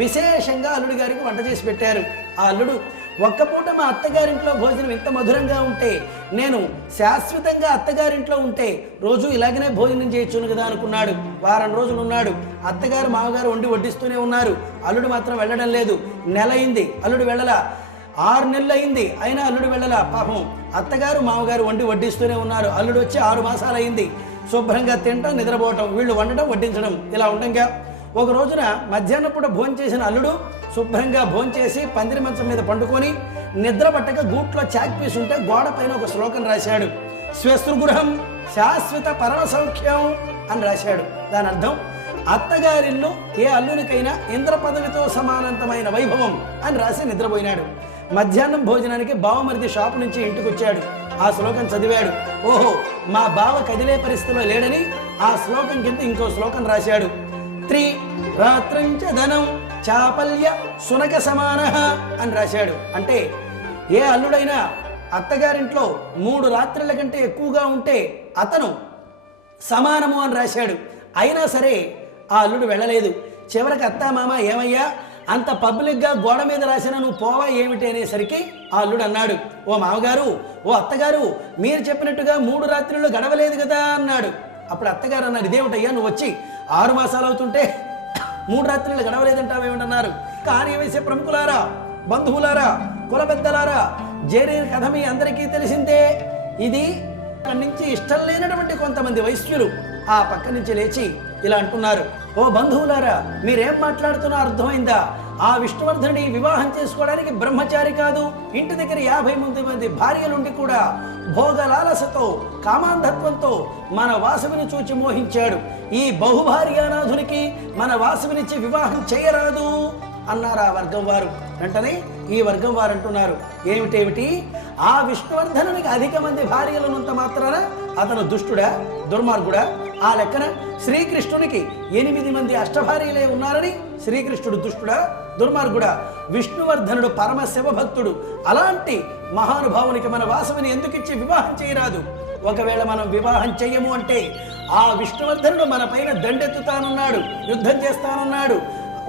విశేషంగా అల్లుడి గారికి వంట చేసి పెట్టారు. ఆ అల్లుడు ఒక్క పూట మా అత్తగారింట్లో భోజనం ఇంత మధురంగా ఉంటే నేను శాశ్వతంగా అత్తగారింట్లో ఉంటే రోజు ఇలాగనే భోజనం చేయొచ్చును కదా అనుకున్నాడు. వారం రోజులు ఉన్నాడు. అత్తగారు మామగారు వండి వడ్డిస్తూనే ఉన్నారు. అల్లుడు మాత్రం వెళ్ళడం లేదు. నెల అయింది, అల్లుడు వెళ్ళలా. 6 నెలలు అయింది, అయినా అల్లుడు వెళ్ళలా. పాపం అత్తగారు మామగారు వండి వడ్డిస్తూనే ఉన్నారు. అల్లుడు వచ్చి 6 మాసాలు అయింది. శుభ్రంగా తినటం, నిద్రపోవటం, వీళ్ళు వండటం వడ్డించడం ఇలా ఉండగా ఒక రోజున మధ్యాహ్నం పూట భోంచేసిన అల్లుడు శుభ్రంగా భోంచేసి పందిరి మంచం మీద పండుకొని నిద్ర పట్టక గూట్లో చాక్ పీస్ ఉంటే గోడ పైన ఒక శ్లోకం రాశాడు. స్వస్త్రగృహం శాశ్వత పరమ సౌఖ్యం అని రాశాడు. దాని అర్థం అత్తగారిల్లు ఏ అల్లునికైనా ఇంద్ర పదవితో సమానంతమైన వైభవం అని రాసి నిద్రపోయినాడు. మధ్యాహ్నం భోజనానికి బావమరిది షాపు నుంచి ఇంటికి వచ్చాడు. ఆ శ్లోకం చదివాడు. ఓహో, మా బావ కదిలే పరిస్థితిలో లేడని ఆ శ్లోకం కింద ఇంకో శ్లోకం రాశాడు. రాత్రంచ ధనం చాపల్య సునక సమాన అని రాశాడు. అంటే ఏ అల్లుడైనా అత్తగారింట్లో 3 రాత్రుల కంటే ఎక్కువగా ఉంటే అతను సమానము అని రాశాడు. అయినా సరే ఆ అల్లుడు వెళ్ళలేదు. చివరికి అత్త మామ ఏమయ్యా అంత పబ్లిక్గా గోడ మీద రాసిన నువ్వు పోవా ఏమిటి అనేసరికి ఆ అల్లుడు అన్నాడు, ఓ మామగారు, ఓ అత్తగారు, మీరు చెప్పినట్టుగా 3 రాత్రులు గడవలేదు కదా అన్నాడు. అప్పుడు అత్తగారు అన్నారు, ఇదేమిటయ్యా నువ్వు వచ్చి 6 మాసాలు అవుతుంటే 3 రాత్రులు గడవలేదంటావేమిటన్నారు. కార్యవేశ ప్రముఖులారా, బంధువులారా, కుల పెద్దలారా, జేరేరు కథ మీ అందరికీ తెలిసిందే. ఇది అక్కడి నుంచి ఇష్టం లేనటువంటి కొంతమంది వైశ్యులు ఆ పక్క నుంచి లేచి ఇలా అంటున్నారు, ఓ బంధువులారా, మీరేం మాట్లాడుతున్నా అర్థమైందా? ఆ విష్ణువర్ధనుడి వివాహం చేసుకోవడానికి బ్రహ్మచారి కాదు, ఇంటి దగ్గర 50 మంది భార్యలుండి కూడా భోగలాలసతో కామాంధత్వంతో మన వాసవిని చూచి మోహించాడు. ఈ బహుభార్యానాథునికి మన వాసవినిచ్చి వివాహం చేయరాదు అన్నారు ఆ వర్గం వారు. వెంటనే ఈ వర్గం వారు అంటున్నారు, ఏమిటేమిటి, ఆ విష్ణువర్ధనునికి అధిక మంది భార్యలనంత మాత్రాన అతను దుష్టుడా, దుర్మార్గుడా? ఆ లెక్కన శ్రీకృష్ణునికి 8 మంది అష్టభార్యలే ఉన్నారని శ్రీకృష్ణుడు దుష్టుడా, దుర్మార్గుడా? విష్ణువర్ధనుడు పరమ శివభక్తుడు. అలాంటి మహానుభావునికి మన వాసవిని ఎందుకిచ్చి వివాహం చేయరాదు? ఒకవేళ మనం వివాహం చెయ్యము అంటే ఆ విష్ణువర్ధనుడు మన పైన దండెత్తుతానన్నాడు, యుద్ధం చేస్తానన్నాడు,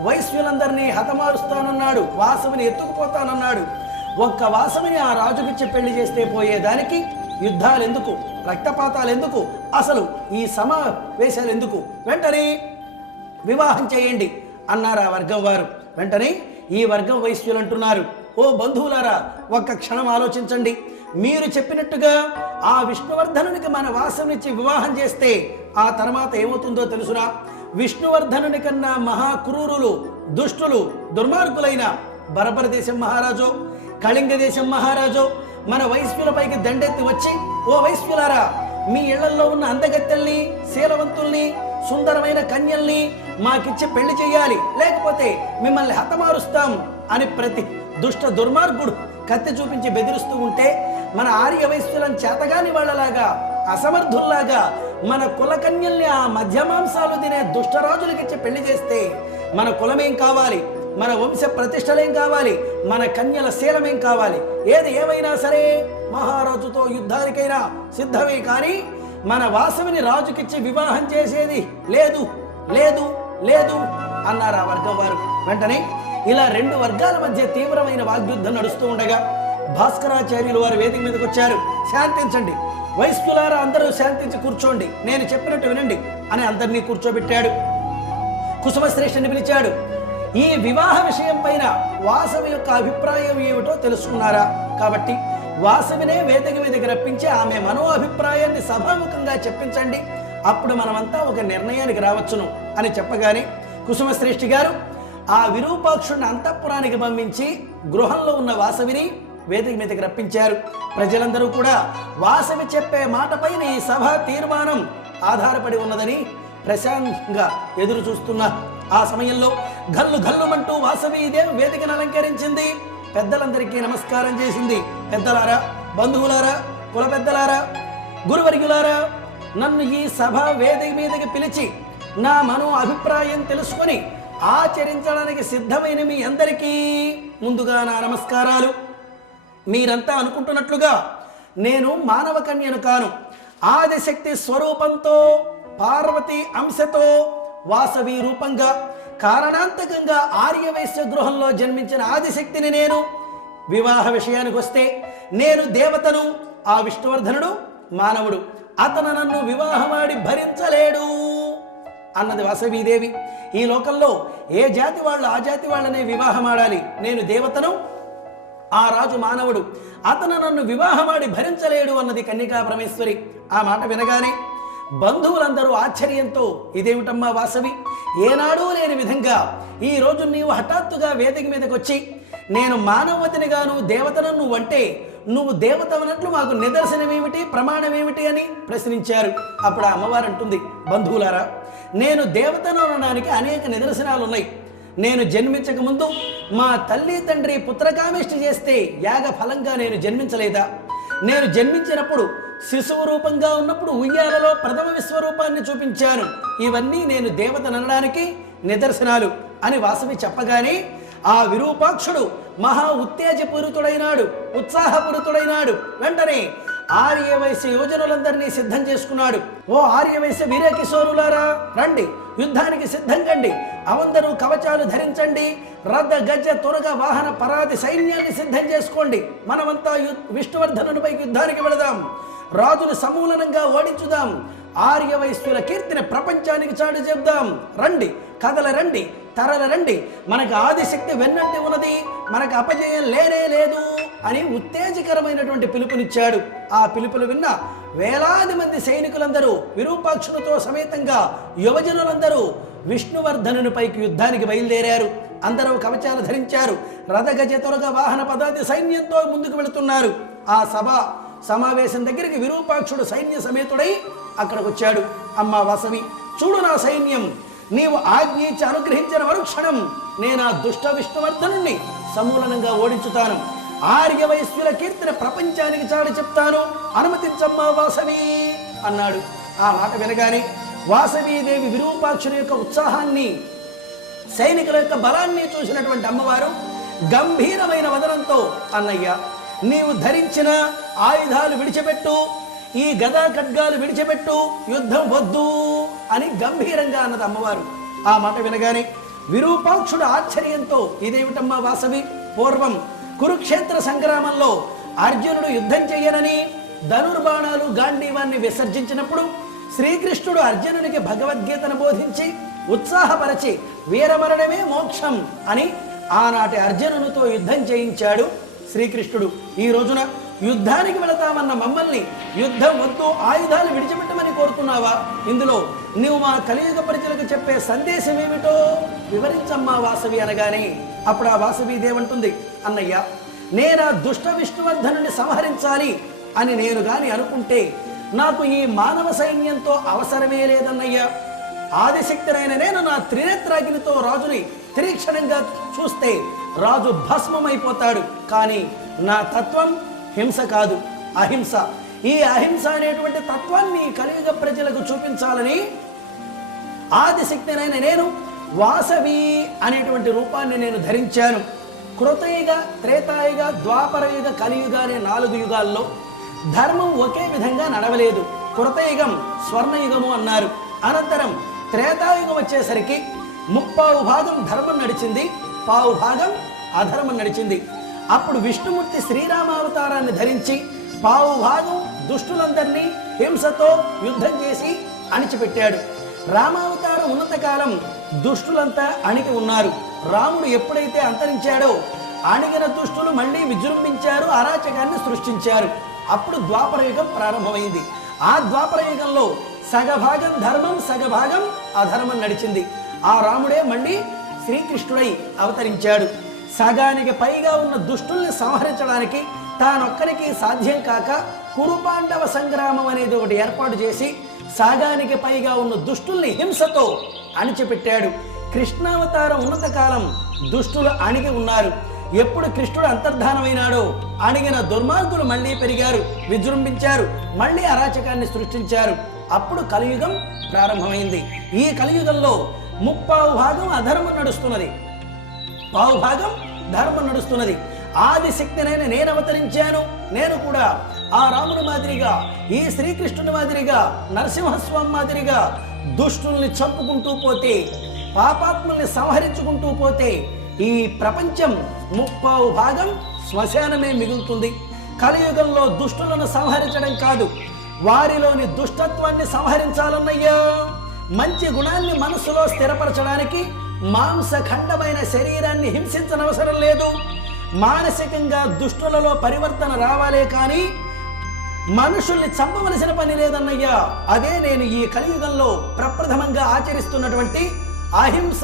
వైశ్యులందరినీ హతమారుస్తానన్నాడు, వాసవిని ఎత్తుకుపోతానన్నాడు. ఒక్క వాసవిని ఆ రాజుకిచ్చి పెళ్లి చేస్తే పోయేదానికి యుద్ధాలు ఎందుకు, రక్తపాతాలు ఎందుకు, అసలు ఈ సమావేశాలు ఎందుకు? వెంటనే వివాహం చేయండి అన్నారు ఆ వర్గం వారు. వెంటనే ఈ వర్గం వైశ్యులు అంటున్నారు, ఓ బంధువులారా, ఒక్క క్షణం ఆలోచించండి. మీరు చెప్పినట్టుగా ఆ విష్ణువర్ధనునికి మన వాసవినిచ్చి వివాహం చేస్తే ఆ తర్వాత ఏమవుతుందో తెలుసునా? విష్ణువర్ధనుని కన్నా మహాక్రూరులు, దుష్టులు, దుర్మార్గులైన బరబర దేశం మహారాజు, కళింగ దేశం మహారాజు మన వైశ్యులపైకి దండెత్తి వచ్చి, ఓ వైశ్యులారా, మీ ఇళ్లలో ఉన్న అందగత్తెల్ని, శీలవంతుల్ని, సుందరమైన కన్యల్ని మాకిచ్చి పెళ్లి చేయాలి, లేకపోతే మిమ్మల్ని హతమారుస్తాం అని ప్రతి దుష్ట దుర్మార్గుడు కత్తి చూపించి బెదిరిస్తూ ఉంటే మన ఆర్య వైశ్యులను చేతగాని వాళ్ళలాగా, అసమర్థుల్లాగా మన కులకన్యల్ని ఆ మధ్యమాంసాలు తినే దుష్టరాజులకిచ్చి పెళ్లి చేస్తే మన కులమేం కావాలి, మన వంశ ప్రతిష్టలేం కావాలి, మన కన్యల శీలమేం కావాలి? ఏది ఏమైనా సరే మహారాజుతో యుద్ధానికైనా సిద్ధమే, కానీ మన వాసవిని రాజుకిచ్చి వివాహం చేసేది లేదు, లేదు, లేదు అన్నారు ఆ వర్గం వారు. వెంటనే ఇలా 2 వర్గాల మధ్య తీవ్రమైన వాగ్యుద్ధం నడుస్తూ ఉండగా భాస్కరాచార్యులు వారు వేదిక మీదకి వచ్చారు. శాంతించండి వైశ్యులారా, అందరూ శాంతించి కూర్చోండి, నేను చెప్పినట్టు వినండి అని అందరినీ కూర్చోబెట్టాడు. కుసుమశ్రేష్ఠుని పిలిచాడు. ఈ వివాహ విషయం పైన వాసవి యొక్క అభిప్రాయం ఏమిటో తెలుసుకున్నారా? కాబట్టి వాసవినే వేదిక మీదకి రప్పించి ఆమె మనో అభిప్రాయాన్ని సభాముఖంగా చెప్పించండి, అప్పుడు మనమంతా ఒక నిర్ణయానికి రావచ్చును అని చెప్పగానే కుసుమశ్రేష్ఠి గారు ఆ విరూపాక్షుడిని అంతఃపురానికి పంపించి గృహంలో ఉన్న వాసవిని వేదిక మీదకి రప్పించారు. ప్రజలందరూ కూడా వాసవి చెప్పే మాటపైన ఈ సభ తీర్మానం ఆధారపడి ఉన్నదని ప్రశాంతంగా ఎదురు చూస్తున్నారు. ఆ సమయంలో గల్లు గల్లుమంటూ వాసవీదేవి వేదికను అలంకరించింది. పెద్దలందరికీ నమస్కారం చేసింది. పెద్దలారా, బంధువులారా, కుల పెద్దలారా, గురువర్యులారా, నన్ను ఈ సభ వేదిక మీదకి పిలిచి నా మనో అభిప్రాయం తెలుసుకొని ఆచరించడానికి సిద్ధమైన మీ అందరికీ ముందుగా నా నమస్కారాలు. మీరంతా అనుకుంటున్నట్లుగా నేను మానవ కన్యను కాను. ఆదిశక్తి స్వరూపంతో, పార్వతి అంశతో వాసవి రూపంగా కారణాంతకంగా ఆర్యవైశ్య గృహంలో జన్మించిన ఆదిశక్తిని నేను. వివాహ విషయానికి వస్తే నేను దేవతను, ఆ విష్ణువర్ధనుడు మానవుడు. అతను నన్ను వివాహమాడి భరించలేడు అన్నది వాసవీదేవి. ఈ లోకంలో ఏ జాతి వాళ్ళు ఆ జాతి వాళ్ళనే వివాహమాడాలి. నేను దేవతను, ఆ రాజు మానవుడు. అతను నన్ను వివాహమాడి భరించలేడు అన్నది కన్యకా పరమేశ్వరి. ఆ మాట వినగానే బంధువులందరూ ఆశ్చర్యంతో, ఇదేమిటమ్మా వాసవి, ఏనాడూ లేని విధంగా ఈ రోజు నీవు హఠాత్తుగా వేదిక మీదకి వచ్చి నేను మానవతిని గాను దేవతను నువ్వంటే నువ్వు దేవతవనట్లు మాకు నిదర్శనమేమిటి, ప్రమాణమేమిటి అని ప్రశ్నించారు. అప్పుడు ఆ అమ్మవారు అంటుంది, బంధువులారా, నేను దేవతను అనడానికి అనేక నిదర్శనాలు ఉన్నాయి. నేను జన్మించక ముందు మా తల్లి తండ్రి పుత్రకామేష్టి చేస్తే యాగ ఫలంగా నేను జన్మించలేదా? నేను జన్మించినప్పుడు శిశువు రూపంగా ఉన్నప్పుడు ఉయ్యాలలో ప్రథమ విశ్వరూపాన్ని చూపించాను. ఇవన్నీ నేను దేవతననడానికి నిదర్శనాలు అని వాసవి చెప్పగానే ఆ విరూపాక్షుడు మహా ఉత్తేజపూరితుడైనాడు, ఉత్సాహపూరితుడైనాడు. వెంటనే ఆర్యవైశ్య యోజనులందరినీ సిద్ధం చేసుకున్నాడు. ఓ ఆర్యవైశ్య వీరకిశోరులారా, రండి, యుద్ధానికి సిద్ధం కండి. అవందరూ కవచాలు ధరించండి, రథ గజ తురగ వాహన పరాది సైన్యాన్ని సిద్ధం చేసుకోండి. మనమంతా విష్ణువర్ధనునిపైకి యుద్ధానికి వెళదాం, రాజును సమూలనంగా ఓడించుదాం, ఆర్యవైశ్యుల కీర్తిని ప్రపంచానికి చాటి చెప్దాం. రండి, కథల రండి, తరల రండి, మనకు ఆదిశక్తి వెన్నంటి ఉన్నది, మనకు అపజయం లేనే లేదు అని ఉత్తేజకరమైనటువంటి పిలుపునిచ్చాడు. ఆ పిలుపులు విన్న వేలాది మంది సైనికులందరూ విరూపాక్షునితో సమేతంగా యువజనులందరూ విష్ణువర్ధనునిపైకి యుద్ధానికి బయలుదేరారు. అందరూ కవచాలు ధరించారు, రథగజ తురగ వాహన పదాతి సైన్యంతో ముందుకు వెళుతున్నారు. ఆ సమావేశం దగ్గరికి విరూపాక్షుడు సైన్య సమేతుడై అక్కడికి వచ్చాడు. అమ్మ వాసవి, చూడు నా సైన్యం, నీవు ఆజ్ఞించి అనుగ్రహించిన మరుక్షణం నేను ఆ దుష్ట విష్ణువర్ధనుణ్ణి సమూలనంగా ఓడించుతాను, ఆర్యవైశ్యుల కీర్తిని ప్రపంచానికి చాటి చెప్తాను, అనుమతించమ్మా వాసవి అన్నాడు. ఆ మాట వినగానే వాసవీదేవి విరూపాక్షుని యొక్క ఉత్సాహాన్ని, సైనికుల యొక్క బలాన్ని చూసినటువంటి అమ్మవారు గంభీరమైన వదనంతో, అన్నయ్య, నీవు ధరించిన ఆయుధాలు విడిచిపెట్టు, ఈ గదా ఖడ్గాలు విడిచిపెట్టు, యుద్ధం వద్దు అని గంభీరంగా అన్నది అమ్మవారు. ఆ మాట వినగానే విరూపాక్షుడు ఆశ్చర్యంతో, ఇదేమిటమ్మా వాసవి, పూర్వం కురుక్షేత్ర సంగ్రామంలో అర్జునుడు యుద్ధం చెయ్యనని ధనుర్బాణాలు గాంధీవాన్ని విసర్జించినప్పుడు శ్రీకృష్ణుడు అర్జునునికి భగవద్గీతను బోధించి ఉత్సాహపరచి వీరమరణమే మోక్షం అని ఆనాటి అర్జునునితో యుద్ధం చేయించాడు శ్రీకృష్ణుడు. ఈ రోజున యుద్ధానికి వెళతామన్న మమ్మల్ని యుద్ధం వద్దు, ఆయుధాలు విడిచిపెట్టమని కోరుతున్నావా? ఇందులో నీవు మా కలియుగ ప్రజలకు చెప్పే సందేశం ఏమిటో వివరించమ్మా వాసవి అనగానే అప్పుడు ఆ వాసవీదేవంటుంది, అన్నయ్య, నేను ఆ దుష్ట విష్ణువర్ధనుని సంహరించాలి అని నేను గాని అనుకుంటే నాకు ఈ మానవ సైన్యంతో అవసరమే లేదన్నయ్య. ఆదిశక్తినైన నేను నా త్రినేత్రాగ్నితో రాజుని తీక్షణంగా చూస్తే రాజు భస్మమైపోతాడు. కానీ నా తత్వం హింస కాదు, అహింస. ఈ అహింస అనేటువంటి తత్వాన్ని కలియుగ ప్రజలకు చూపించాలని ఆదిశక్తినైన నేను వాసవి అనేటువంటి రూపాన్ని నేను ధరించాను. కృతయుగ, త్రేతాయుగ, ద్వాపరయుగ, కలియుగ అనే 4 యుగాల్లో ధర్మం ఒకే విధంగా నడవలేదు. కృతయుగం స్వర్ణయుగము అన్నారు. అనంతరం త్రేతాయుగం వచ్చేసరికి 30% ధర్మం నడిచింది, 1/2 అధర్మం నడిచింది. అప్పుడు విష్ణుమూర్తి శ్రీరామావతారాన్ని ధరించి 1/2 దుష్టులందరినీ హింసతో యుద్ధం చేసి అణిచిపెట్టాడు. రామావతారం ఉన్నంతకాలం దుష్టులంతా అణిగి ఉన్నారు. రాముడు ఎప్పుడైతే అంతరించాడో అణిగిన దుష్టులు మళ్ళీ విజృంభించారు, అరాచకాన్ని సృష్టించారు. అప్పుడు ద్వాపరయుగం ప్రారంభమైంది. ఆ ద్వాపరయుగంలో సగభాగం ధర్మం, సగభాగం అధర్మం నడిచింది. ఆ రాముడే మళ్ళీ శ్రీకృష్ణుడై అవతరించాడు. సగానికి పైగా ఉన్న దుష్టుల్ని సంహరించడానికి తానొక్కరికి సాధ్యం కాక కురుపాండవ సంగ్రామం అనేది ఒకటి ఏర్పాటు చేసి సగానికి పైగా ఉన్న దుష్టుల్ని హింసతో అణిచిపెట్టాడు. కృష్ణావతారం ఉన్నంతకాలం దుష్టులు అణిగి ఉన్నారు. ఎప్పుడు కృష్ణుడు అంతర్ధానమైనాడో అణిగిన దుర్మార్గులు మళ్ళీ పెరిగారు, విజృంభించారు, మళ్ళీ అరాచకాన్ని సృష్టించారు. అప్పుడు కలియుగం ప్రారంభమైంది. ఈ కలియుగంలో 30% అధర్మం నడుస్తున్నది, 1/2 ధర్మం నడుస్తున్నది. ఆదిశక్తినైన నేను అవతరించాను. నేను కూడా ఆ రాముని మాదిరిగా, ఈ శ్రీకృష్ణుని మాదిరిగా, నరసింహస్వామి మాదిరిగా దుష్టుల్ని చంపుకుంటూ పోతే పాపాత్ముల్ని సంహరించుకుంటూ పోతే ఈ ప్రపంచం 30% శ్మశానమే మిగులుతుంది. కలియుగంలో దుష్టులను సంహరించడం కాదు, వారిలోని దుష్టత్వాన్ని సంహరించాలన్నయ్యా. మంచి గుణాన్ని మనసులో స్థిరపరచడానికి మాంసఖండమైన శరీరాన్ని హింసించనవసరం లేదు. మానసికంగా దుష్టులలో పరివర్తన రావాలే కానీ మనుషుల్ని చంపవలసిన పని లేదన్నయ్యా. అదే నేను ఈ కలియుగంలో ప్రప్రథమంగా ఆచరిస్తున్నటువంటి అహింస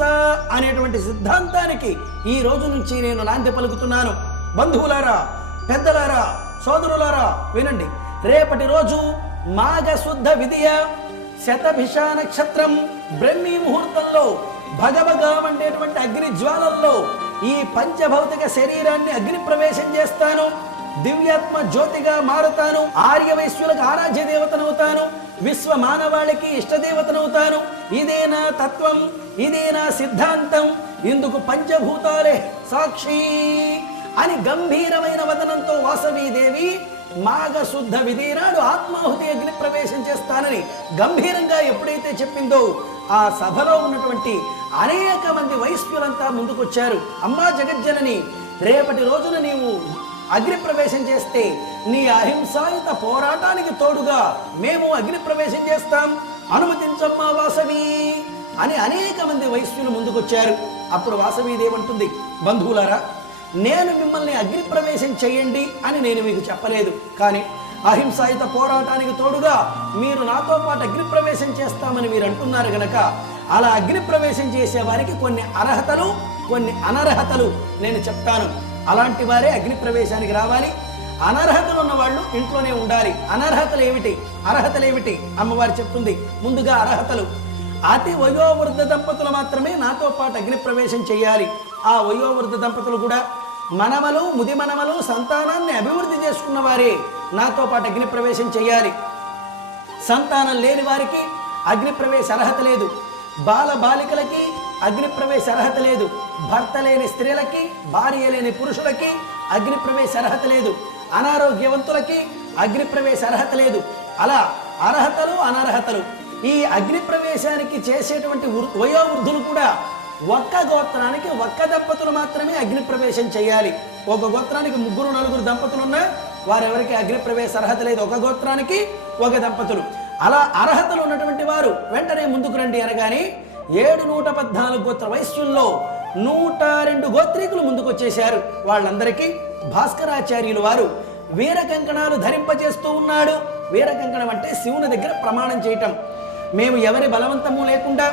అనేటువంటి సిద్ధాంతానికి ఈ రోజు నుంచి నేను నాంది పలుకుతున్నాను. బంధువులారా, పెద్దలారా, సోదరులారా వినండి. రేపటి రోజు మాఘ శుద్ధ విధియ శతభిష నక్షత్రం బ్రహ్మీ ముహూర్తంలో భగభగా మండేటువంటి అగ్ని జ్వాలల్లో ఈ పంచభౌతిక శరీరాన్ని అగ్ని ప్రవేశం చేస్తాను. దివ్యాత్మ జ్యోతిగా మారుతాను. ఆర్యవైశ్యులకు ఆరాధ్య దేవతనవుతాను. విశ్వ మానవాళికి ఇష్టదేవతనవుతాను. ఇదే నా తత్వం, ఇదే నా సిద్ధాంతం. ఇందుకు పంచభూతాలే సాక్షి అని గంభీరమైన వదనంతో వాసవీదేవి మాఘ శుద్ధ విధి నాడు ఆత్మాహుతి అగ్ని ప్రవేశం చేస్తానని గంభీరంగా ఎప్పుడైతే చెప్పిందో ఆ సభలో ఉన్నటువంటి అనేక మంది వైశ్యులంతా ముందుకొచ్చారు. అమ్మా జగజ్జనని, రేపటి రోజున నీవు అగ్ని ప్రవేశం చేస్తే నీ అహింసాయుత పోరాటానికి తోడుగా మేము అగ్ని ప్రవేశం చేస్తాం, అనుమతించమ్మా వాసవి అని అనేక మంది వైశ్యులు ముందుకొచ్చారు. అప్పుడు వాసవీదేవి అంటుంది, బంధువులారా, నేను మిమ్మల్ని అగ్ని ప్రవేశం చేయండి అని నేను మీకు చెప్పలేదు, కానీ అహింసాయుత పోరాటానికి తోడుగా మీరు నాతో పాటు అగ్ని ప్రవేశం చేస్తామని మీరు అంటున్నారు గనక అలా అగ్ని ప్రవేశం చేసే వారికి కొన్ని అర్హతలు, కొన్ని అనర్హతలు నేను చెప్తాను. అలాంటి వారే అగ్ని ప్రవేశానికి రావాలి. అనర్హతలు ఉన్న వాళ్ళు ఇంట్లోనే ఉండాలి. అనర్హతలు ఏమిటి, అర్హతలు ఏమిటి అమ్మవారు చెప్తుంది. ముందుగా అర్హతలు, అతి వయోవృద్ధ దంపతులు మాత్రమే నాతో పాటు అగ్ని ప్రవేశం చేయాలి. ఆ వయోవృద్ధ దంపతులు కూడా మనమలు, ముదిమనమలు, సంతానాన్ని అభివృద్ధి చేసుకున్న వారే నాతో పాటు అగ్ని ప్రవేశం చేయాలి. సంతానం లేని వారికి అగ్ని ప్రవేశ అర్హత లేదు. బాల బాలికలకి అగ్ని ప్రవేశ అర్హత లేదు. భర్త లేని స్త్రీలకి, భార్య లేని పురుషులకి అగ్ని ప్రవేశ అర్హత లేదు. అనారోగ్యవంతులకి అగ్ని ప్రవేశ అర్హత లేదు. అలా అర్హతలు, అనర్హతలు. ఈ అగ్ని ప్రవేశానికి చేసేటువంటి వయోవృద్ధులు కూడా ఒక్క గోత్రానికి ఒక్క దంపతులు మాత్రమే అగ్ని ప్రవేశం చేయాలి. ఒక గోత్రానికి 3, 4 దంపతులు ఉన్నా వారెవరికి అగ్ని ప్రవేశ అర్హత లేదు. ఒక గోత్రానికి ఒక దంపతులు. అలా అర్హతలు ఉన్నటువంటి వారు వెంటనే ముందుకు రండి అనగానే 714 గోత్ర వైశ్యుల్లో 102 గోత్రీకులు ముందుకు వచ్చేశారు. వాళ్ళందరికీ భాస్కరాచార్యులు వారు వీర కంకణాలు ధరింపజేస్తూ ఉన్నాడు. వీర కంకణం అంటే శివుని దగ్గర ప్రమాణం చేయటం. మేము ఎవరి బలవంతము లేకుండా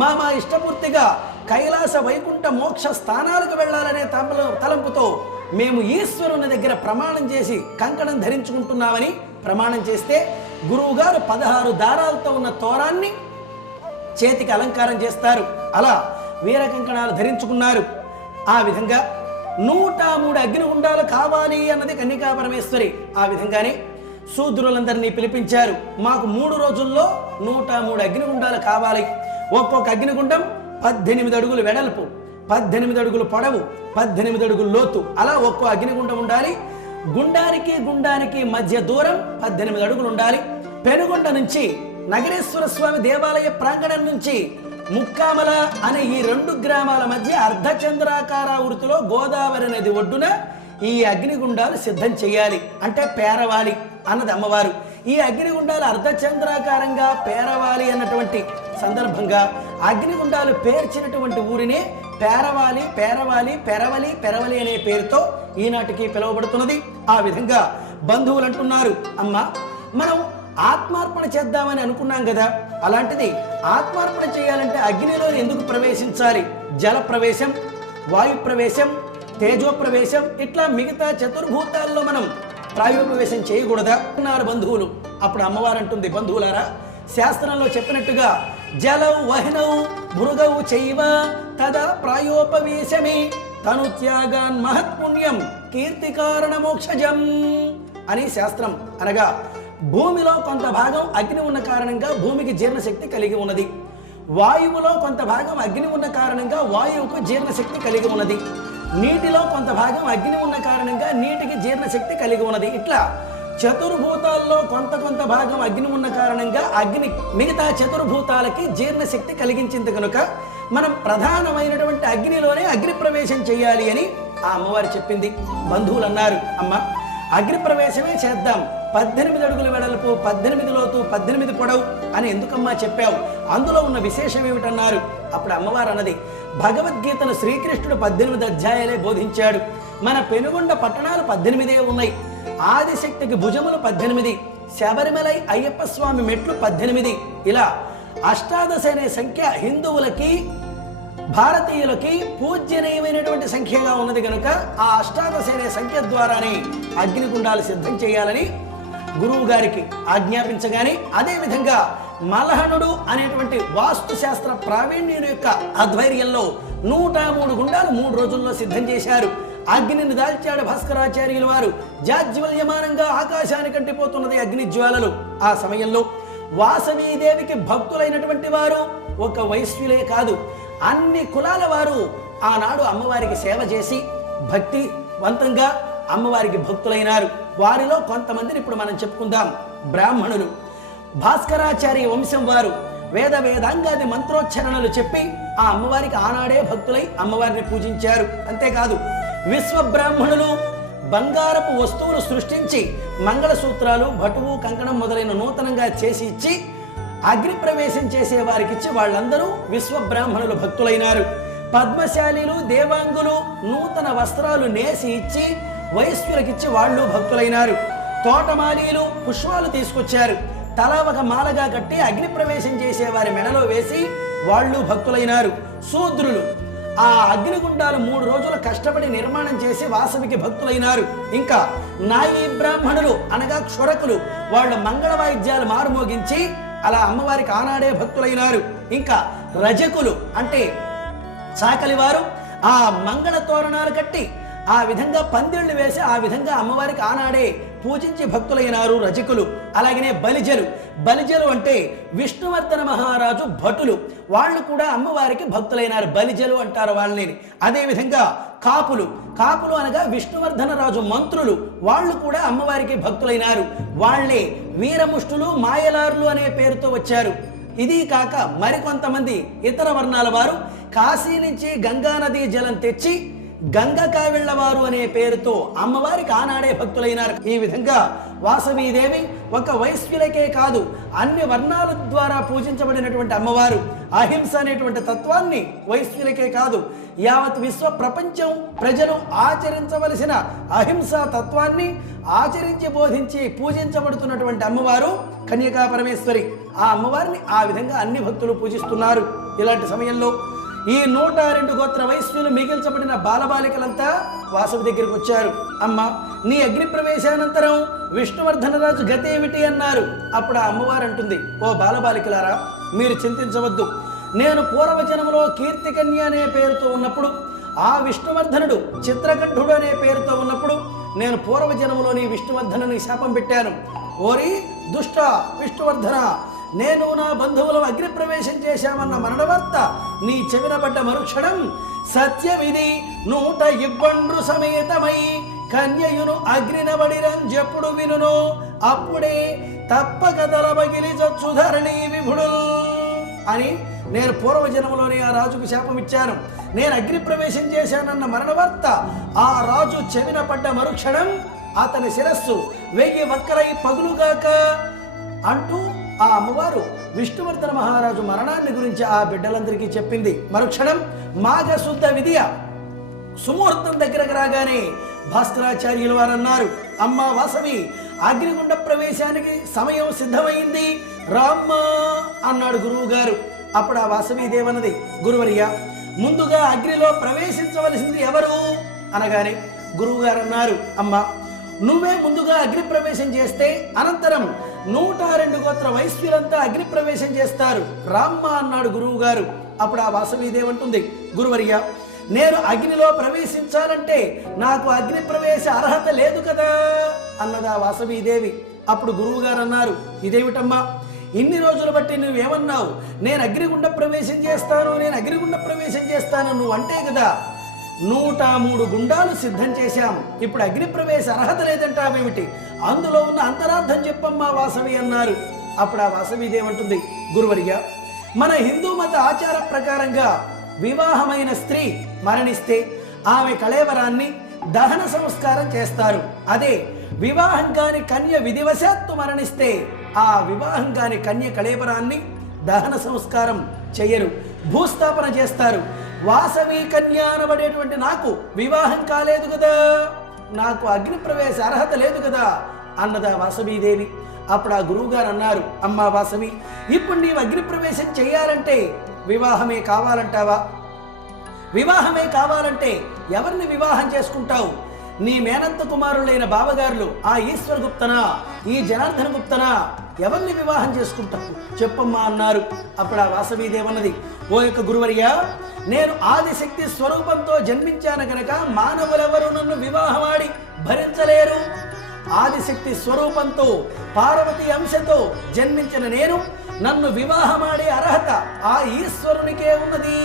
మా ఇష్టపూర్తిగా కైలాస వైకుంఠ మోక్ష స్థానాలకు వెళ్ళాలనే తలంపుతో మేము ఈశ్వరుని దగ్గర ప్రమాణం చేసి కంకణం ధరించుకుంటున్నామని ప్రమాణం చేస్తే గురువు గారు 16 దారాలతో ఉన్న తోరాన్ని చేతికి అలంకారం చేస్తారు. అలా వీర కంకణాలు ధరించుకున్నారు. ఆ విధంగా 103 అగ్నిగుండాలు కావాలి అన్నది కన్యకా పరమేశ్వరి. ఆ విధంగానే శూద్రులందరినీ పిలిపించారు. మాకు 3 రోజుల్లో 103 అగ్నిగుండాలు కావాలి. ఒక్కొక్క అగ్నిగుండం 18 అడుగులు వెడల్పు, 18 అడుగులు పొడవు, 18 అడుగులు లోతు. అలా ఒక్కో అగ్నిగుండం ఉండాలి. గుండానికి గుండానికి మధ్య దూరం 18 అడుగులు ఉండాలి. పెనుగొండ నుంచి నగరేశ్వర స్వామి దేవాలయ ప్రాంగణం నుంచి ముక్కామల అనే ఈ 2 గ్రామాల మధ్య అర్ధచంద్రాకార వృత్తిలో గోదావరి నది ఒడ్డున ఈ అగ్నిగుండాలు సిద్ధం చేయాలి. అంటే పేరవాలి అన్నది అమ్మవారు. ఈ అగ్నిగుండాలు అర్ధచంద్రాకారంగా పేరవాలి అన్నటువంటి సందర్భంగా అగ్నిగుండాలు పేర్చినటువంటి ఊరినే పేరవాలి, పేరవాలి, పెరవలి, పెరవలి అనే పేరుతో ఈనాటికి పిలువబడుతున్నది. ఆ విధంగా బంధువులు అంటున్నారు, అమ్మ మనం ఆత్మార్పణ చేద్దామని అనుకున్నాం కదా, అలాంటిది ఆత్మార్పణ చేయాలంటే అగ్నిలో ఎందుకు ప్రవేశించాలి? జల ప్రవేశం, వాయు ప్రవేశం, తేజో ప్రవేశం, ఇట్లా మిగతా చతుర్భూతాల్లో మనం ప్రాయోపవేశం చేయకూడదా అన్నారు బంధువులు. అప్పుడు అమ్మవారు అంటుంది, బంధువులారా, శాస్త్రంలో చెప్పినట్టుగా జలౌ వహినౌ మృగౌ చైవ తదా ప్రాయోపవేశమే తను త్యాగాన్ మహత్పుణ్యం కీర్తి కారణ మోక్షజం అని శాస్త్రం. అనగా భూమిలో కొంత భాగం అగ్ని ఉన్న కారణంగా భూమికి జీర్ణశక్తి కలిగి ఉన్నది. వాయువులో కొంత భాగం అగ్ని ఉన్న కారణంగా వాయువుకు జీర్ణశక్తి కలిగి ఉన్నది. నీటిలో కొంత భాగం అగ్ని ఉన్న కారణంగా నీటికి జీర్ణశక్తి కలిగి ఉన్నది. ఇట్లా చతుర్భూతాల్లో కొంత భాగం అగ్ని ఉన్న కారణంగా అగ్ని మిగతా చతుర్భూతాలకి జీర్ణశక్తి కలిగించింది కనుక మనం ప్రధానమైనటువంటి అగ్నిలోనే అగ్ని ప్రవేశం చేయాలి అని ఆ అమ్మవారు చెప్పింది. బంధువులు అన్నారు, అమ్మ అగ్ని ప్రవేశమే చేద్దాం, 18 అడుగుల వెడల్పు, 18 లోతు, 18 పొడవు అని ఎందుకమ్మా చెప్పావు, అందులో ఉన్న విశేషం ఏమిటన్నారు. అప్పుడు అమ్మవారు అన్నది, భగవద్గీతను శ్రీకృష్ణుడు 18 అధ్యాయాలే బోధించాడు. మన పెనుగొండ పట్టణాలు 18 ఉన్నాయి. ఆదిశక్తికి భుజములు 18, శబరిమలై అయ్యప్ప స్వామి మెట్లు 18. ఇలా అష్టాదశ అనే సంఖ్య హిందువులకి భారతీయులకి పూజ్యనీయమైనటువంటి సంఖ్యగా ఉన్నది కనుక ఆ అష్టాదశ అనే సంఖ్య ద్వారానే అగ్నిగుండాలు సిద్ధం చేయాలని గురువు గారికి ఆజ్ఞాపించగానే, అదేవిధంగా మలహనుడు అనేటువంటి వాస్తు శాస్త్ర ప్రావీణ్యుని యొక్క ఆధ్వర్యంలో 103 గుండాలు 3 రోజుల్లో సిద్ధం చేశారు. అగ్నిని దాల్చాడు భాస్కరాచార్యుల వారు. జాజ్వల్యమానంగా ఆకాశానికి అంటిపోతున్నది అగ్ని జ్వాలలు. ఆ సమయంలో వాసవీదేవికి భక్తులైనటువంటి వారు ఒక వైశ్యులే కాదు, అన్ని కులాల వారు ఆనాడు అమ్మవారికి సేవ చేసి భక్తివంతంగా అమ్మవారికి భక్తులైనారు. వారిలో కొంతమందిని ఇప్పుడు మనం చెప్పుకుందాం. బ్రాహ్మణులు, భాస్కరాచార్య వంశం వారు వేదాంగాది మంత్రోచ్చరణలు చెప్పి ఆ అమ్మవారికి ఆనాడే భక్తులై అమ్మవారిని పూజించారు. అంతేకాదు విశ్వబ్రాహ్మణులు బంగారపు వస్తువులు సృష్టించి మంగళసూత్రాలు, భటువు, కంకణం మొదలైన నూతనంగా చేసి ఇచ్చి అగ్ని ప్రవేశం చేసే వారికిచ్చి వాళ్ళందరూ విశ్వబ్రాహ్మణులు భక్తులైనారు. పద్మశాలీలు, దేవాంగులు నూతన వస్త్రాలు నేసి ఇచ్చి వైశ్యులకిచ్చి వాళ్ళు భక్తులైనారు. తోటమాలీలు పుష్పాలు తీసుకొచ్చారు, తలా ఒక మాలగా కట్టి అగ్ని ప్రవేశం చేసే వారి మెడలో వేసి వాళ్ళు భక్తులైనారు. శూద్రులు ఆ అగ్నిగుండాలు 3 రోజులు కష్టపడి నిర్మాణం చేసి వాసవికి భక్తులైనారు. ఇంకా నాయీ బ్రాహ్మణులు అనగా క్షురకులు, వాళ్ళు మంగళ వాయిద్యాలు మారుమోగించి అలా అమ్మవారికి ఆనాడే భక్తులైనారు. ఇంకా రజకులు అంటే చాకలి వారు ఆ మంగళ తోరణాలు కట్టి ఆ విధంగా పందిళ్లు వేసి ఆ విధంగా అమ్మవారికి ఆనాడే పూజించి భక్తులైనారు రజకులు. అలాగనే బలిజలు అంటే విష్ణువర్ధన మహారాజు భటులు, వాళ్ళు కూడా అమ్మవారికి భక్తులైనారు, బలిజలు అంటారు వాళ్ళని. అదేవిధంగా కాపులు అనగా విష్ణువర్ధన రాజు మంత్రులు, వాళ్ళు కూడా అమ్మవారికి భక్తులైనారు. వాళ్లే వీరముష్టులు, మాయలారులు అనే పేరుతో వచ్చారు. ఇది కాక మరికొంతమంది ఇతర వర్ణాల వారు కాశీ నుంచి గంగానదీ జలం తెచ్చి గంగకావిళ్ళవారు అనే పేరుతో అమ్మవారికి ఆనాడే భక్తులైనారు. ఈ విధంగా వాసవీదేవి ఒక వైశ్యులకే కాదు అన్ని వర్ణాల ద్వారా పూజించబడినటువంటి అమ్మవారు. అహింస అనేటువంటి తత్వాన్ని వైశ్యులకే కాదు యావత్ విశ్వ ప్రపంచం ప్రజలు ఆచరించవలసిన అహింసా తత్వాన్ని ఆచరించి బోధించి పూజించబడుతున్నటువంటి అమ్మవారు కన్యకా పరమేశ్వరి. ఆ అమ్మవారిని ఆ విధంగా అన్ని భక్తులు పూజిస్తున్నారు. ఇలాంటి సమయంలో ఈ 102 గోత్ర వైశ్యులు మిగిల్చబడిన బాలబాలికలంతా వాసవి దగ్గరికి వచ్చారు. అమ్మ, నీ అగ్ని ప్రవేశానంతరం విష్ణువర్ధనరాజు గతేమిటి అన్నారు. అప్పుడు ఆ అమ్మవారు అంటుంది, ఓ బాలబాలికలారా, మీరు చింతించవద్దు. నేను పూర్వజన్మలో కీర్తికన్య అనే పేరుతో ఉన్నప్పుడు, ఆ విష్ణువర్ధనుడు చిత్రకంఠుడు అనే పేరుతో ఉన్నప్పుడు నేను పూర్వజన్మలోని విష్ణువర్ధనుని శాపం పెట్టాను. ఓరి దుష్ట విష్ణువర్ధన, నేను నా బంధువులు అగ్ని ప్రవేశం చేశామన్న మరణవార్త నీ చెవినబడ్డ మరుక్షణం సత్యమిది 102 సమేతమై కన్యయును అగ్నినబడిరంజెప్పుడు వినును అప్పుడే తప్పక తలబగిలి చచ్చుధరణి విభుడు అని నేను పూర్వజన్మలోని ఆ రాజుకు శాపం ఇచ్చాను. నేను అగ్ని ప్రవేశం చేశానన్న మరణవార్త ఆ రాజు చెవిన పడ్డ మరుక్షణం అతని శిరస్సు 1000 వక్కలై పగులుగాక అంటూ ఆ అమ్మవారు విష్ణువర్ధన మహారాజు మరణాన్ని గురించి ఆ బిడ్డలందరికీ చెప్పింది. మరుక్షణం మాఘ శుద్ధ విధియ సుముహూర్తం దగ్గరకు రాగానే భాస్కరాచార్యులు వారు అన్నారు, అమ్మ వాసవి, అగ్నిగుండ ప్రవేశానికి సమయం సిద్ధమైంది, రామ్మ అన్నాడు గురువు గారు. అప్పుడు ఆ వాసవి దేవన్నది, గురువర్య, ముందుగా అగ్నిలో ప్రవేశించవలసింది ఎవరు అనగానే గురువు గారు అన్నారు, అమ్మ నువ్వే ముందుగా అగ్ని ప్రవేశం చేస్తే అనంతరం 102 గోత్ర వైశ్యులంతా అగ్ని ప్రవేశం చేస్తారు, రామ్మ అన్నాడు గురువు గారు. అప్పుడు ఆ వాసవీదేవంటుంది, గురువర్య, నేను అగ్నిలో ప్రవేశించాలంటే నాకు అగ్ని ప్రవేశ అర్హత లేదు కదా అన్నది ఆ వాసవీదేవి. అప్పుడు గురువు గారు అన్నారు, ఇదేమిటమ్మా, ఇన్ని రోజులు బట్టి నువ్వేమన్నావు, నేను అగ్నిగుండ ప్రవేశం చేస్తాను, నేను అగ్నిగుండ ప్రవేశం చేస్తాను నువ్వు అంటే కదా. 103 గుండాలు సిద్ధం చేశాం, ఇప్పుడు అగ్ని ప్రవేశ అర్హత లేదంటావేమిటి, అందులో ఉన్న అంతరార్థం చెప్పమ్మా వాసవి అన్నారు. అప్పుడు ఆ వాసవీదేవంటుంది, గురువర్య, మన హిందూ మత ఆచార ప్రకారంగా వివాహమైన స్త్రీ మరణిస్తే ఆమె కళేబరాన్ని దహన సంస్కారం చేస్తారు. అదే వివాహం కాని కన్య విధివశాత్తు మరణిస్తే ఆ వివాహం కాని కన్య కళేబరాన్ని దహన సంస్కారం చెయ్యరు, భూస్థాపన చేస్తారు. వాసవి కన్య అనబడేటువంటి నాకు వివాహం కాలేదు కదా, నాకు అగ్ని ప్రవేశ అర్హత లేదు కదా అన్నదా వాసవీదేవి. అప్పుడు ఆ గురువుగారు అన్నారు, అమ్మా వాసవి, ఇప్పుడు నీవు అగ్ని ప్రవేశం చెయ్యాలంటే వివాహమే కావాలంటావా? వివాహమే కావాలంటే ఎవరిని వివాహం చేసుకుంటావు? నీ మేనత్త కుమారులైన బావగారులు ఆ ఈశ్వర గుప్తనా, ఈ జనార్దన గుప్తనా, ఎవరిని వివాహం చేసుకుంటావు చెప్పమ్మా అన్నారు. అప్పుడు ఆ వాసవీదేవన్నది, ఓ యొక్క గురువర్య, నేను ఆదిశక్తి స్వరూపంతో జన్మించాను కనుక మానవులెవరూ నన్ను వివాహమాడి భరించలేరు. ఆదిశక్తి స్వరూపంతో పార్వతి అంశతో జన్మించిన నేను నన్ను వివాహమాడే అర్హత ఆ ఈశ్వరునికే ఉన్నది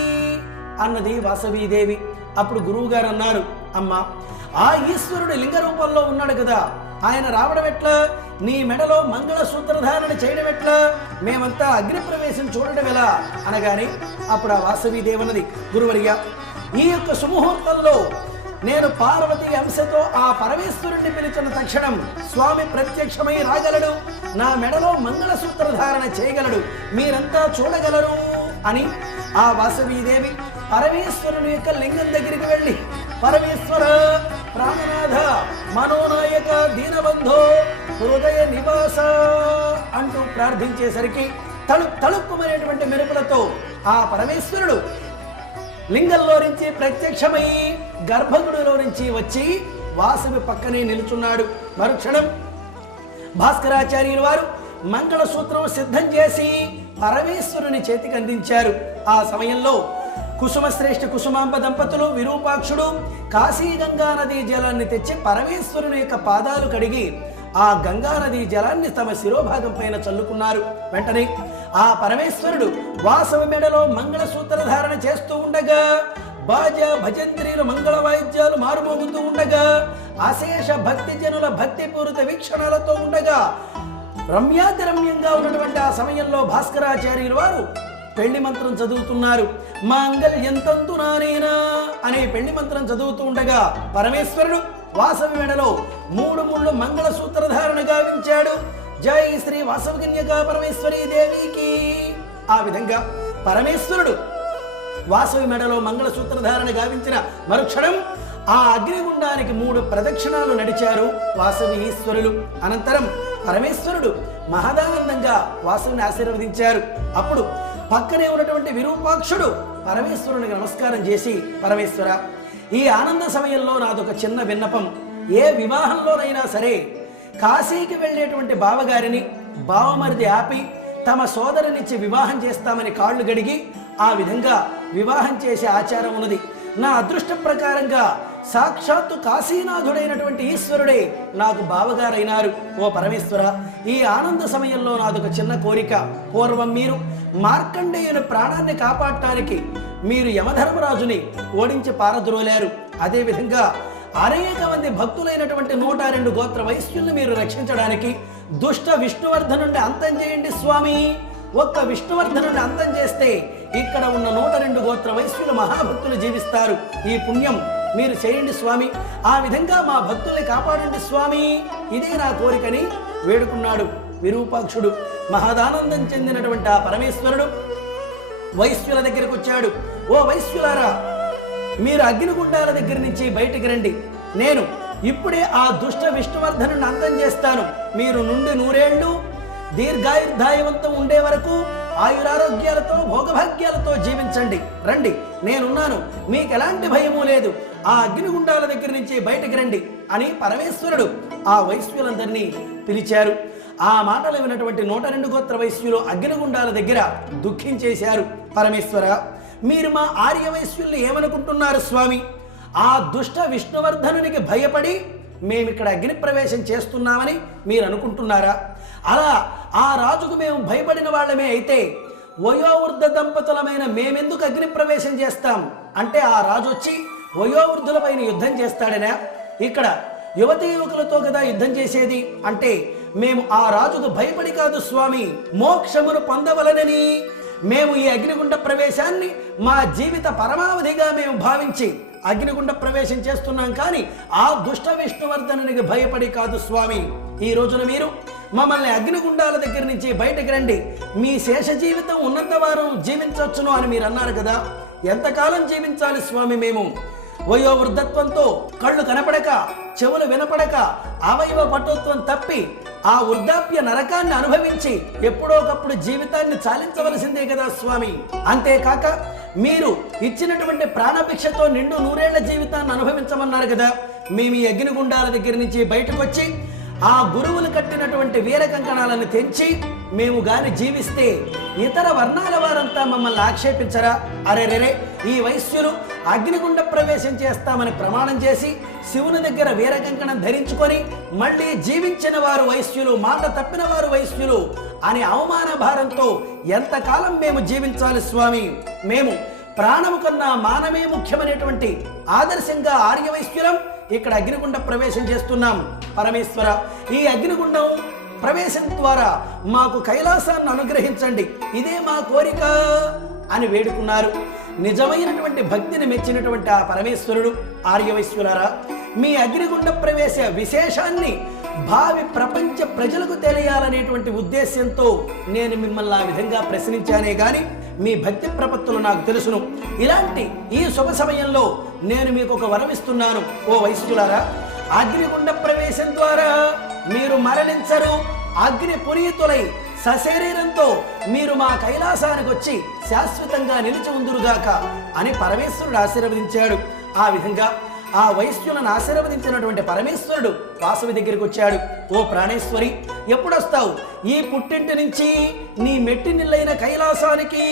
అన్నది వాసవీదేవి. అప్పుడు గురువుగారు అన్నారు, అమ్మా, ఆ ఈశ్వరుడు లింగ రూపంలో ఉన్నాడు కదా, ఆయన రావడం ఎట్లా, నీ మెడలో మంగళ సూత్రధారణ చేయడం ఎట్లా, మేమంతా అగ్ని ప్రవేశం చూడడం ఎలా అనగానే అప్పుడు ఆ వాసవీదేవన్నది, గురువర్య, ఈ యొక్క సుముహూర్తంలో నేను పార్వతి అంశతో ఆ పరమేశ్వరుణ్ణి పిలిచిన తక్షణం స్వామి ప్రత్యక్షమై రాగలడు, నా మెడలో మంగళ సూత్రధారణ చేయగలడు, మీరంతా చూడగలరు అని ఆ వాసవీదేవి పరమేశ్వరుని యొక్క లింగం దగ్గరికి వెళ్ళి, పరమేశ్వర, ప్రాణనాథ, మనోనాయక, దీనబంధో, హృదయ నివాస అంటూ ప్రార్థించేసరికి తళుక్కుమనేటువంటి మెరుపులతో ఆ పరమేశ్వరుడు లింగంలో నుంచి ప్రత్యక్షమై గర్భగుడిలో నుంచి వచ్చి వాసవి పక్కనే నిలుచున్నాడు. మరుక్షణం భాస్కరాచార్యులు వారు మంగళసూత్రం సిద్ధం చేసి పరమేశ్వరుని చేతికి అందించారు. ఆ సమయంలో కుసుమశ్రేష్ఠ కుసుమాంబ దంపతులు విరూపాక్షుడు కాశీ గంగా నదీ జలాన్ని తెచ్చి పరమేశ్వరుని యొక్క పాదాలు కడిగి ఆ గంగా నదీ జలాన్ని తమ శిరోభాగం పైన చల్లుకున్నారు. వెంటనే ఆ పరమేశ్వరుడు వాసవి మెడలో మంగళసూత్ర ధారణ చేస్తూ ఉండగా, బాజా భజంత్రీలు మంగళ వాయిద్యాలు మారుమోగుతూ ఉండగా, అశేష భక్తి జనుల భక్తిపూరిత వీక్షణాలతో ఉండగా, రమ్యాతి రమ్యంగా ఉన్నటువంటి ఆ సమయంలో భాస్కరాచార్యులు వారు పెళ్లి మంత్రం చదువుతున్నారు. మాంగళ్యం తంతునానేనా అనే పెళ్లి మంత్రం చదువుతూ ఉండగా పరమేశ్వరుడు వాసవి మెడలో 3 ముళ్ళు మంగళ సూత్రధారణ గావించాడు. జై శ్రీ వాసవకన్యకా పరమేశ్వరీ దేవికి. ఆ విధంగా పరమేశ్వరుడు వాసవి మెడలో మంగళ సూత్రధారణ గావించిన మరుక్షణం ఆ అగ్నిగుండానికి 3 ప్రదక్షిణాలు నడిచారు వాసవి ఈశ్వరులు. అనంతరం పరమేశ్వరుడు మహదానందంగా వాసవిని ఆశీర్వదించారు. అప్పుడు పక్కనే ఉన్నటువంటి విరూపాక్షుడు పరమేశ్వరునికి నమస్కారం చేసి, పరమేశ్వర, ఈ ఆనంద సమయంలో నాదొక చిన్న విన్నపం. ఏ వివాహంలోనైనా సరే కాశీకి వెళ్ళేటువంటి బావగారిని బావమరిది ఆపి తమ సోదరునిచ్చి వివాహం చేస్తామని కాళ్ళు గడిగి ఆ విధంగా వివాహం చేసే ఆచారం ఉన్నది. నా అదృష్ట ప్రకారంగా సాక్షాత్తు కాశీనాథుడైనటువంటి ఈశ్వరుడే నాకు బావగారైనారు. ఓ పరమేశ్వర, ఈ ఆనంద సమయంలో నాదొక చిన్న కోరిక. పూర్వం మీరు మార్కండేయుని ప్రాణాన్ని కాపాడటానికి మీరు యమధర్మరాజుని ఓడించి పారద్రోలారు. అదేవిధంగా అనేక మంది భక్తులైనటువంటి 102 గోత్ర వైశ్యుల్ని మీరు రక్షించడానికి దుష్ట విష్ణువర్ధనుడిని అంతం చేయండి స్వామి. ఒక్క విష్ణువర్ధనుడిని అంతం చేస్తే ఇక్కడ ఉన్న 102 గోత్ర వైశ్యులు మహాభక్తులు జీవిస్తారు. ఈ పుణ్యం మీరు చేయండి స్వామి. ఆ విధంగా మా భక్తుల్ని కాపాడండి స్వామి. ఇదే నా కోరికని వేడుకున్నాడు విరూపాక్షుడు. మహదానందం చెందినటువంటి ఆ పరమేశ్వరుడు వైశ్యుల దగ్గరకు వచ్చాడు. ఓ వైశ్యులారా, మీరు అగ్నిగుండాల దగ్గర నుంచి బయటికి రండి. నేను ఇప్పుడే ఆ దుష్ట విష్ణువర్ధనుని అంతం చేస్తాను. మీరు నుండి 100 ఏళ్ళు దీర్ఘాయుర్దాయవంతం ఉండే వరకు ఆయురారోగ్యాలతో భోగభాగ్యాలతో జీవించండి. రండి, నేనున్నాను, మీకు ఎలాంటి భయము లేదు. ఆ అగ్నిగుండాల దగ్గర నుంచి బయటికి రండి అని పరమేశ్వరుడు ఆ వైశ్యులందరినీ పిలిచారు. ఆ మాటలు విన్నటువంటి 102 గోత్ర వైశ్యులు అగ్నిగుండాల దగ్గర దుఃఖించేశారు. పరమేశ్వర, మీరు మా ఆర్య వైశ్యుల్ని ఏమనుకుంటున్నారు స్వామి? ఆ దుష్ట విష్ణువర్ధనునికి భయపడి మేమిక్కడ అగ్ని ప్రవేశం చేస్తున్నామని మీరు అనుకుంటున్నారా? అలా ఆ రాజుకు మేము భయపడిన వాళ్ళమే అయితే వయోవృద్ధ దంపతులమైన మేమెందుకు అగ్ని ప్రవేశం చేస్తాం అంటే ఆ రాజు వచ్చి వయోవృద్ధులపైన యుద్ధం చేస్తాడనా? ఇక్కడ యువతీ యువకులతో కదా యుద్ధం చేసేది. అంటే మేము ఆ రాజుకు భయపడి కాదు స్వామి, మోక్షమును పొందవలనని మేము ఈ అగ్నిగుండ ప్రవేశాన్ని మా జీవిత పరమావధిగా మేము భావించి అగ్నిగుండ ప్రవేశం చేస్తున్నాం, కానీ ఆ దుష్ట విష్ణువర్ధనునికి భయపడి కాదు స్వామి. ఈ రోజున మీరు మమ్మల్ని అగ్నిగుండాల దగ్గర నుంచి బయటకు రండి, మీ శేష జీవితం ఉన్నంత వారం జీవించవచ్చును అని మీరు అన్నారు కదా. ఎంతకాలం జీవించాలి స్వామి? మేము వయో వృద్ధత్వంతో కళ్ళు కనపడక, చెవులు వినపడక, అవయవ పటుత్వం తప్పి ఆ వృద్ధాప్య నరకాన్ని అనుభవించి ఎప్పుడో ఒకప్పుడు జీవితాన్ని చాలించవలసిందే కదా స్వామి. అంతేకాక మీరు ఇచ్చినటువంటి ప్రాణభిక్షతో నిండు నూరేళ్ల జీవితాన్ని అనుభవించమన్నారు కదా. మేము ఈ అగ్నిగుండాల దగ్గర నుంచి బయటకు వచ్చి ఆ గురువులు కట్టినటువంటి వీర కంకణాలను తెంచి మేము గాని జీవిస్తే ఇతర వర్ణాల వారంతా మమ్మల్ని ఆక్షేపించరా? అరెరెరే, ఈ వైశ్యులు అగ్నిగుండ ప్రవేశం చేస్తామని ప్రమాణం చేసి శివుని దగ్గర వీర కంకణం ధరించుకొని మళ్ళీ జీవించిన వారు వైశ్యులు, మాట తప్పిన వారు వైశ్యులు అనే అవమాన భారంతో ఎంతకాలం మేము జీవించాలి స్వామి? మేము ప్రాణము కన్నా మానమే ముఖ్యమైనటువంటి ఆదర్శంగా ఆర్యవైశ్యులం ఇక్కడ అగ్నిగుండ ప్రవేశం చేస్తున్నాం. పరమేశ్వర, ఈ అగ్నిగుండం ప్రవేశం ద్వారా మాకు కైలాసాన్ని అనుగ్రహించండి, ఇదే మా కోరిక అని వేడుకున్నారు. నిజమైనటువంటి భక్తిని మెచ్చినటువంటి ఆ పరమేశ్వరుడు, ఆర్యవైశ్యులారా, మీ అగ్నిగుండ ప్రవేశ విశేషాన్ని భావి ప్రపంచ ప్రజలకు తెలియాలనేటువంటి ఉద్దేశ్యంతో నేను మిమ్మల్ని ఆ విధంగా ప్రశ్నించానే గాని మీ భక్తి ప్రపత్తులు నాకు తెలుసును. ఇలాంటి ఈ శుభ సమయంలో నేను మీకు ఒక వరం ఇస్తున్నాను. ఓ వైశ్యులారా, అగ్నిగుండ ప్రవేశం ద్వారా మీరు మరణించరు, అగ్ని పునీతులై సశరీరంతో మీరు మా కైలాసానికి వచ్చి శాశ్వతంగా నిలిచి ఉందురుగాక అని పరమేశ్వరుడు ఆశీర్వదించాడు. ఆ విధంగా ఆ వైశ్యులను ఆశీర్వదించినటువంటి పరమేశ్వరుడు వాసవి దగ్గరికి వచ్చాడు. ఓ ప్రాణేశ్వరి, ఎప్పుడొస్తావు ఈ పుట్టింటి నుంచి నీ మెట్టినిల్లైన కైలాసానికి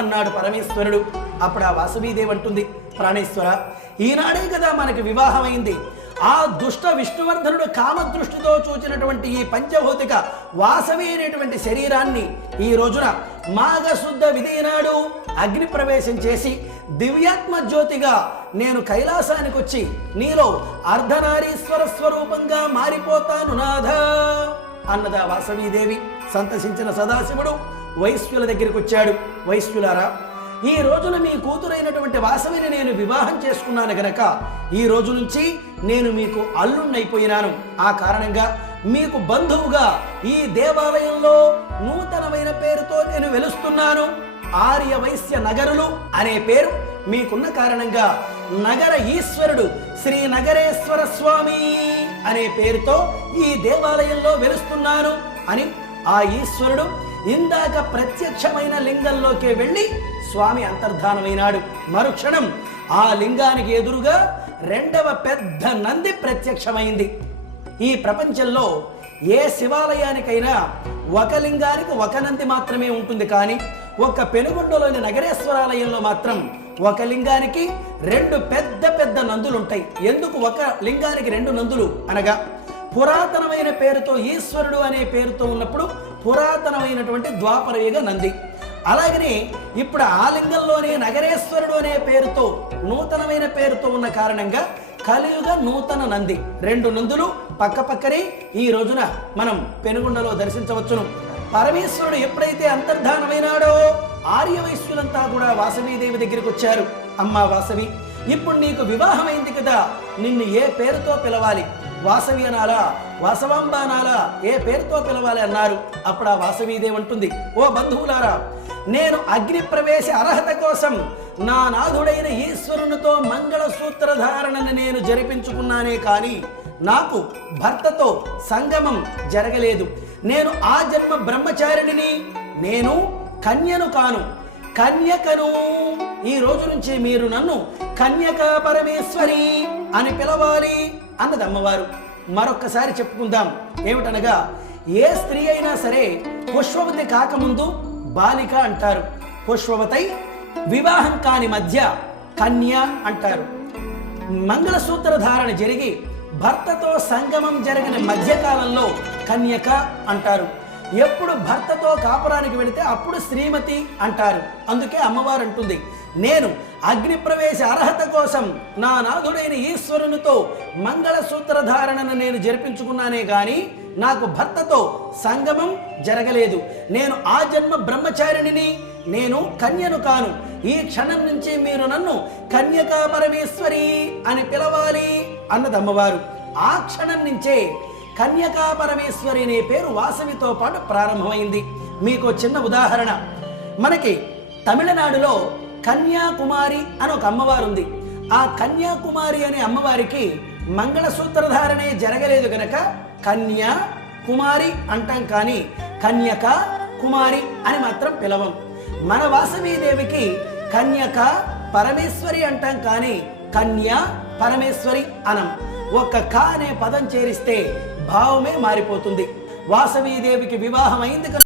అన్నాడు పరమేశ్వరుడు. అప్పుడు ఆ వాసవీదేవి అంటుంది, ప్రాణేశ్వర, ఈనాడే కదా మనకి వివాహమైంది. ఆ దుష్ట విష్ణువర్ధనుడు కామదృష్టితో చూచినటువంటి ఈ పంచభౌతిక వాసవి అనేటువంటి శరీరాన్ని ఈ రోజున మాఘశుద్ధ విధినాడు అగ్ని ప్రవేశం చేసి దివ్యాత్మ జ్యోతిగా నేను కైలాసానికి వచ్చి నీలో అర్ధనారీశ్వర స్వరూపంగా మారిపోతాను నాథ అన్నదా వాసవీదేవి. సంతసించిన సదాశివుడు వైశ్యుల దగ్గరికి వచ్చాడు. వైశ్యులారా, ఈ రోజున మీ కూతురైనటువంటి వాసవిని నేను వివాహం చేసుకున్నాను గనక ఈ రోజు నుంచి నేను మీకు అల్లుణ్ణైపోయినాను. ఆ కారణంగా మీకు బంధువుగా ఈ దేవాలయంలో నూతనమైన పేరుతో నేను వెలుస్తున్నాను. ఆర్య వైశ్య నగరులు అనే పేరు మీకున్న కారణంగా నగర ఈశ్వరుడు శ్రీ నగరేశ్వర స్వామి అనే పేరుతో ఈ దేవాలయంలో వెలుస్తున్నాను అని ఆ ఈశ్వరుడు ఇందాక ప్రత్యక్షమైన లింగంలోకి వెళ్ళి స్వామి అంతర్ధానమైనాడు. మరుక్షణం ఆ లింగానికి ఎదురుగా రెండవ పెద్ద నంది ప్రత్యక్షమైంది. ఈ ప్రపంచంలో ఏ శివాలయానికైనా ఒక లింగానికి ఒక నంది మాత్రమే ఉంటుంది, కానీ ఒక పెనుగొండలోని నగరేశ్వరాలయంలో మాత్రం ఒక లింగానికి రెండు పెద్ద పెద్ద నందులు ఉంటాయి. ఎందుకు ఒక లింగానికి రెండు నందులు అనగా పురాతనమైన పేరుతో ఈశ్వరుడు అనే పేరుతో ఉన్నప్పుడు పురాతనమైనటువంటి ద్వాపరయుగ నంది, అలాగనే ఇప్పుడు ఆ లింగంలోనే నగరేశ్వరుడు అనే పేరుతో నూతనమైన పేరుతో ఉన్న కారణంగా కలియుగ నూతన నంది. రెండు నందులు పక్క పక్కనే ఈ రోజున మనం పెనుగొండలో దర్శించవచ్చును. పరమేశ్వరుడు ఎప్పుడైతే అంతర్ధానమైనాడో ఆర్యవైశ్యులంతా కూడా వాసవీదేవి దగ్గరికి వచ్చారు. అమ్మా వాసవి, ఇప్పుడు నీకు వివాహమైంది కదా, నిన్ను ఏ పేరుతో పిలవాలి? వాసవి అనాలా, వాసవాంబ అనాలా, ఏ పేరుతో పిలవాలి అన్నారు. అప్పుడు ఆ వాసవీదేవి అంటుంది, ఓ బంధువులారా, నేను అగ్ని ప్రవేశ అర్హత కోసం నా నాథుడైన ఈశ్వరునితో మంగళసూత్ర ధారణను నేను జరిపించుకున్నానే కానీ నాకు భర్తతో సంగమం జరగలేదు. నేను ఆ జన్మ బ్రహ్మచారిణిని, నేను కన్యను కాను, కన్యకను. ఈ రోజు నుంచి మీరు నన్ను కన్యక పరమేశ్వరి అని పిలవాలి అన్నది అమ్మవారు. మరొక్కసారి చెప్పుకుందాం. ఏమిటనగా, ఏ స్త్రీ అయినా సరే పుష్పవతి కాకముందు బాలిక అంటారు, పుష్పవతై వివాహం కాని మధ్య కన్య అంటారు. మంగళసూత్ర ధారణ జరిగి భర్తతో సంగమం జరిగిన మధ్యకాలంలో కన్యక అంటారు. ఎప్పుడు భర్తతో కాపురానికి వెళితే అప్పుడు శ్రీమతి అంటారు. అందుకే అమ్మవారు అంటుంది, నేను అగ్ని ప్రవేశ అర్హత కోసం నా నాథుడైన ఈశ్వరునితో మంగళసూత్ర ధారణను నేను జరిపించుకున్నానే గాని నాకు భర్తతో సంగమం జరగలేదు, నేను ఆ జన్మ బ్రహ్మచారిణిని, నేను కన్యను కాను. ఈ క్షణం నుంచి మీరు నన్ను కన్యకా పరమేశ్వరి అని పిలవాలి అన్నది అమ్మవారు. ఆ క్షణం నుంచే కన్యకా పరమేశ్వరి అనే పేరు వాసవితో పాటు ప్రారంభమైంది. మీకు చిన్న ఉదాహరణ, మనకి తమిళనాడులో కన్యాకుమారి అని ఒక అమ్మవారు ఉంది. ఆ కన్యాకుమారి అనే అమ్మవారికి మంగళసూత్రధారణే జరగలేదు గనక కన్యా కుమారి అంటాం, కానీ కన్యక కుమారి అని మాత్రం పిలవం. మన వాసవీదేవికి కన్యక పరమేశ్వరి అంటాం, కానీ కన్యా పరమేశ్వరి అనం. ఒక్క క అనే పదం చేరిస్తే భావమే మారిపోతుంది. వాసవీదేవికి వివాహం అయింది.